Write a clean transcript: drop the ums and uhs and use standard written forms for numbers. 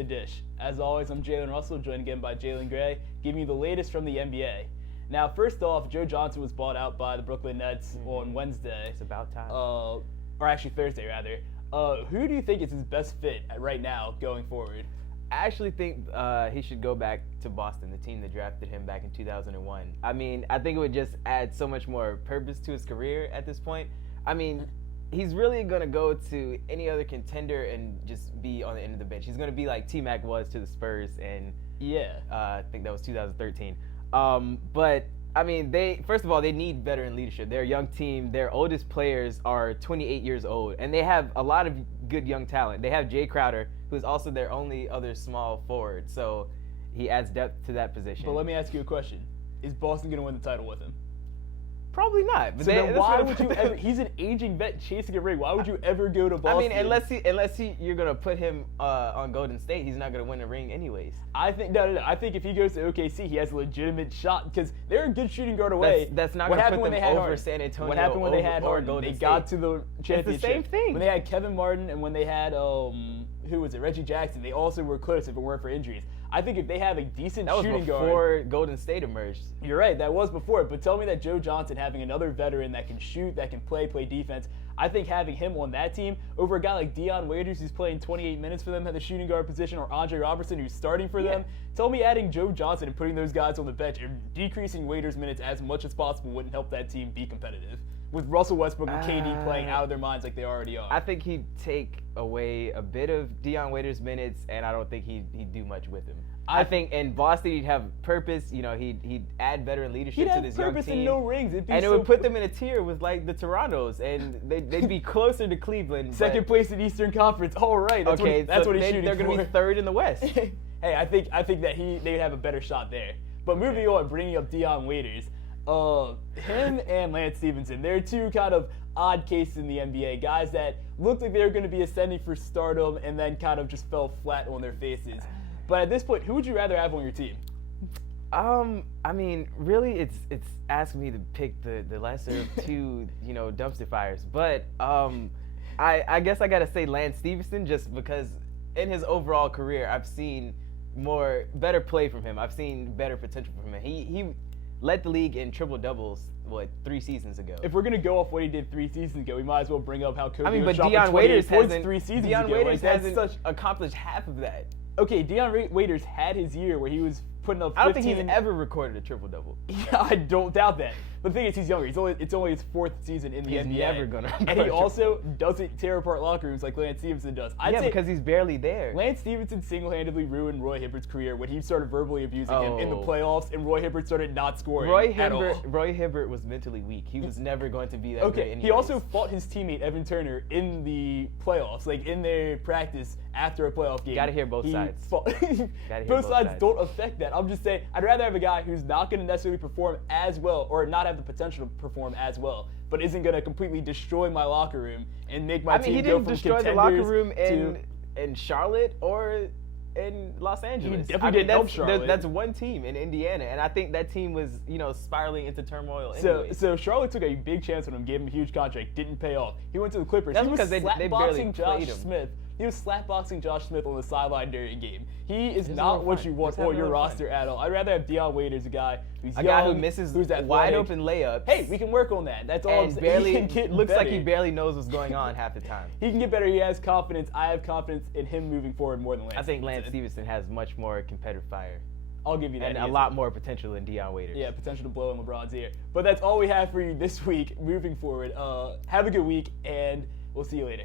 the dish. As always, I'm Jalen Russell, joined again by Jalen Gray, giving you the latest from the NBA. Now, first off, Joe Johnson was bought out by the Brooklyn Nets on Wednesday. It's about time. Or actually Thursday, rather. Who do you think is his best fit right now going forward? I actually think he should go back to Boston, the team that drafted him back in 2001. I mean, I think it would just add so much more purpose to his career at this point. I mean, he's really going to go to any other contender and just be on the end of the bench. He's going to be like T-Mac was to the Spurs, and I think that was 2013. But I mean, first of all, they need veteran leadership. They're a young team. Their oldest players are 28 years old, and they have a lot of good young talent. They have Jay Crowder, who is also their only other small forward, so he adds depth to that position. But let me ask you a question. Is Boston going to win the title with him? Probably not. But so then why would you ever? He's an aging vet chasing a ring. Why would you ever go to Boston? I mean, unless you're gonna put him on Golden State, he's not gonna win a ring anyways. I think no. I think if he goes to OKC, he has a legitimate shot because they're a good shooting guard away. That's not gonna put them over San Antonio. What happened when they had Harden? They got to the championship. It's the same thing. When they had Kevin Martin and when they had who was it? Reggie Jackson. They also were close if it weren't for injuries. I think if they have a decent shooting guard. That was before Golden State emerged. You're right, that was before. But tell me that Joe Johnson, having another veteran that can shoot, that can play defense, I think having him on that team over a guy like Dion Waiters, who's playing 28 minutes for them at the shooting guard position, or Andre Robertson, who's starting for them, tell me adding Joe Johnson and putting those guys on the bench and decreasing Waiters' minutes as much as possible wouldn't help that team be competitive. With Russell Westbrook and KD playing out of their minds like they already are. I think he'd take away a bit of Dion Waiters' minutes, and I don't think he'd do much with him. I think in Boston he'd have purpose. You know, he'd add veteran leadership to this young team. He'd have purpose and no rings. It would put them in a tier with like the Torontos, and they'd be closer to Cleveland. Second place in Eastern Conference. All right. That's what he's shooting they're going to be third in the West. Hey, I think that they'd have a better shot there. But moving on, bringing up Dion Waiters, him and Lance Stephenson, they're two kind of odd cases in the NBA. Guys that looked like they were going to be ascending for stardom and then kind of just fell flat on their faces. But at this point, who would you rather have on your team? I mean, really, it's asking me to pick the lesser of two, dumpster fires. But I guess I gotta say Lance Stephenson, just because in his overall career, I've seen better play from him. I've seen better potential from him. He led the league in triple doubles 3 seasons ago. If we're gonna go off what he did 3 seasons ago, we might as well bring up how Kobe was but dropping 28 points 3 seasons ago. Dion Waiters hasn't accomplished half of that. Okay, Dion Waiters had his year where he was putting up 15. I don't think he's ever recorded a triple-double. Yeah, I don't doubt that. But the thing is, he's younger. It's only his 4th season in the NBA. He's never going to. And he also doesn't tear apart locker rooms like Lance Stephenson does. Because he's barely there. Lance Stephenson single-handedly ruined Roy Hibbert's career when he started verbally abusing him in the playoffs, and Roy Hibbert started not scoring at all. Roy Hibbert was mentally weak. He was never going to be that great anyways. He also fought his teammate Evan Turner in the playoffs, like in their practice after a playoff game. Got to hear both sides. Both sides don't affect that. I'm just saying, I'd rather have a guy who's not going to necessarily perform as well, or not have the potential to perform as well, but isn't going to completely destroy my locker room and make my team go from contenders to... he didn't destroy the locker room in Charlotte or in Los Angeles. He definitely didn't help Charlotte. That's one team in Indiana, and I think that team was, spiraling into turmoil anyway. So Charlotte took a big chance on him, gave him a huge contract, didn't pay off. He went to the Clippers. That's because they barely played him. He was slapboxing Josh Smith on the sideline during a game. He is not what you want on your roster at all. I'd rather have Dion Waiters, a guy who's young, guy who misses wide open layups. Hey, we can work on that. That's all I'm saying. He can get looks better. like he barely knows what's going on half the time. He can get better. He has confidence. I have confidence in him moving forward more than Lance. I think Lance Stephenson has much more competitive fire. I'll give you that. And a lot more potential than Dion Waiters. Yeah, potential to blow in LeBron's ear. But that's all we have for you this week moving forward. Have a good week, and we'll see you later.